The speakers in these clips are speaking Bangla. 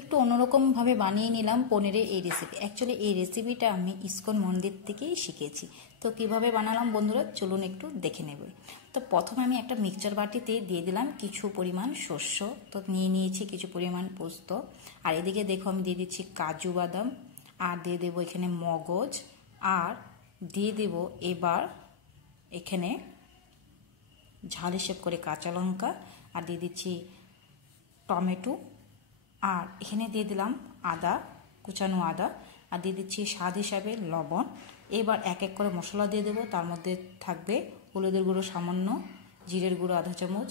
একটু অন্যরকমভাবে বানিয়ে নিলাম পনিরের এই রেসিপি। অ্যাকচুয়ালি এই রেসিপিটা আমি ইসকন মন্দির থেকেই শিখেছি। তো কিভাবে বানালাম বন্ধুরা চলুন একটু দেখে নেব। তো প্রথমে আমি একটা মিক্সচার বাটিতে দিয়ে দিলাম কিছু পরিমাণ শস্য, তো নিয়ে নিয়েছি কিছু পরিমাণ পোস্ত, আর এদিকে দেখো আমি দিয়ে দিচ্ছি কাজু বাদাম, আর দিয়ে দেবো এখানে মগজ, আর দিয়ে দেব এবার এখানে ঝাল হিসেব করে কাঁচা লঙ্কা, আর দিয়ে দিচ্ছি টমেটো, আর এখানে দিয়ে দিলাম আদা, কুচানো আদা, আর দিয়ে দিচ্ছি স্বাদ হিসাবে লবণ। এবার এক এক করে মশলা দিয়ে দেবো। তার মধ্যে থাকবে হলুদের গুঁড়ো সামান্য, জিরের গুঁড়ো আধা চামচ,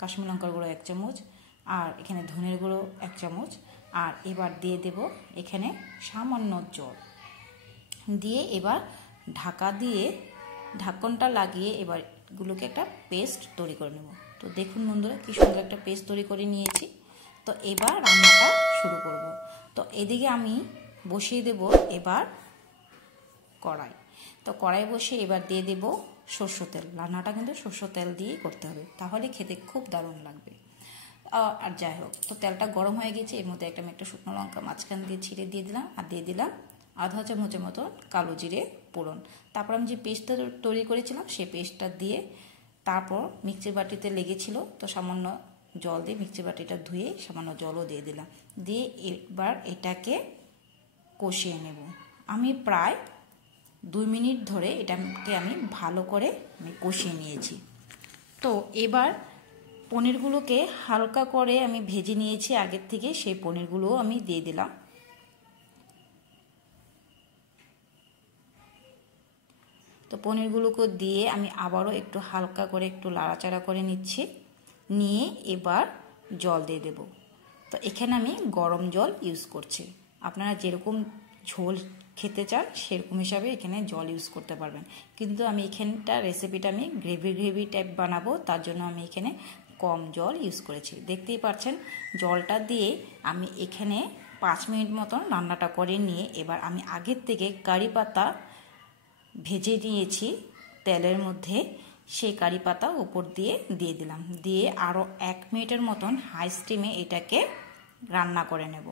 কাশ্মীর লঙ্কার গুঁড়ো 1 চামচ, আর এখানে ধনের গুঁড়ো 1 চামচ, আর এবার দিয়ে দেব এখানে সামান্য জল দিয়ে এবার ঢাকা দিয়ে ঢাকনটা লাগিয়ে এবার এগুলোকে একটা পেস্ট তৈরি করে নেব। তো দেখুন বন্ধুরা কি সুন্দর একটা পেস্ট তৈরি করে নিয়েছি। তো এবার রান্নাটা শুরু করব। তো এদিকে আমি বসিয়ে দেব এবার কড়াই। তো কড়াই বসে এবার দিয়ে দেব সরষের তেল। রান্নাটা কিন্তু সরষের তেল দিয়েই করতে হবে, তাহলে খেতে খুব দারুণ লাগবে। আর যাই হোক, তো তেলটা গরম হয়ে গেছে। এর মধ্যে আমি একটা শুকনো লঙ্কা মাঝখান দিয়ে ছিঁড়ে দিয়ে দিলাম, আর দিয়ে দিলাম আধা চামচের মতো কালো জিরে ফোড়ন। তারপর আমি যে পেস্টটা তৈরি করেছিলাম সেই পেস্টটা দিয়ে, তারপর মিক্সির বাটিতে লেগেছিল তো সামান্য জল দিয়ে মিক্সির বাটিটা ধুয়ে সামান্য জলও দিয়ে দিলাম, দিয়ে এবার এটাকে কষিয়ে নেব। আমি প্রায় 2 মিনিট ধরে এটাকে আমি ভালো করে কষিয়ে নিয়েছি। তো এবার পনিরগুলোকে হালকা করে আমি ভেজে নিয়েছি আগের থেকে, সেই পনিরগুলোও আমি দিয়ে দিলাম। তো পনিরগুলোকে দিয়ে আমি আবারও একটু হালকা করে একটু লাড়াচাড়া করে নিচ্ছি, নিয়ে এবার জল দিয়ে দেব। তো এখানে আমি গরম জল ইউজ করছি। আপনারা যেরকম ঝোল খেতে চান সেরকম হিসাবে এখানে জল ইউজ করতে পারবেন, কিন্তু আমি এখানটা রেসিপিটা আমি গ্রেভি টাইপ বানাবো, তার জন্য আমি এখানে কম জল ইউজ করেছি। দেখতেই পাচ্ছেন জলটা দিয়ে আমি এখানে 5 মিনিট মতন রান্নাটা করে নিয়ে এবার আমি আগের থেকে কারি পাতা ভেজে নিয়েছি তেলের মধ্যে, সেই কারি পাতা উপর দিয়ে দিলাম, দিয়ে আরও 1 মিনিটের মতন হাই স্টিমে এটাকে রান্না করে নেব।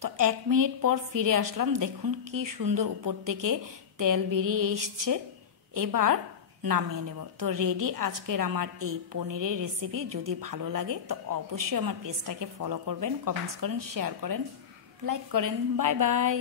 তো 1 মিনিট পর ফিরে আসলাম, দেখুন কি সুন্দর উপর থেকে তেল বেরিয়ে এসছে। এবার নামিয়ে নেব। তো রেডি আজকের আমার এই পনিরের রেসিপি। যদি ভালো লাগে তো অবশ্যই আমার পেজটাকে ফলো করবেন, কমেন্টস করেন, শেয়ার করেন, লাইক করেন। Bye bye.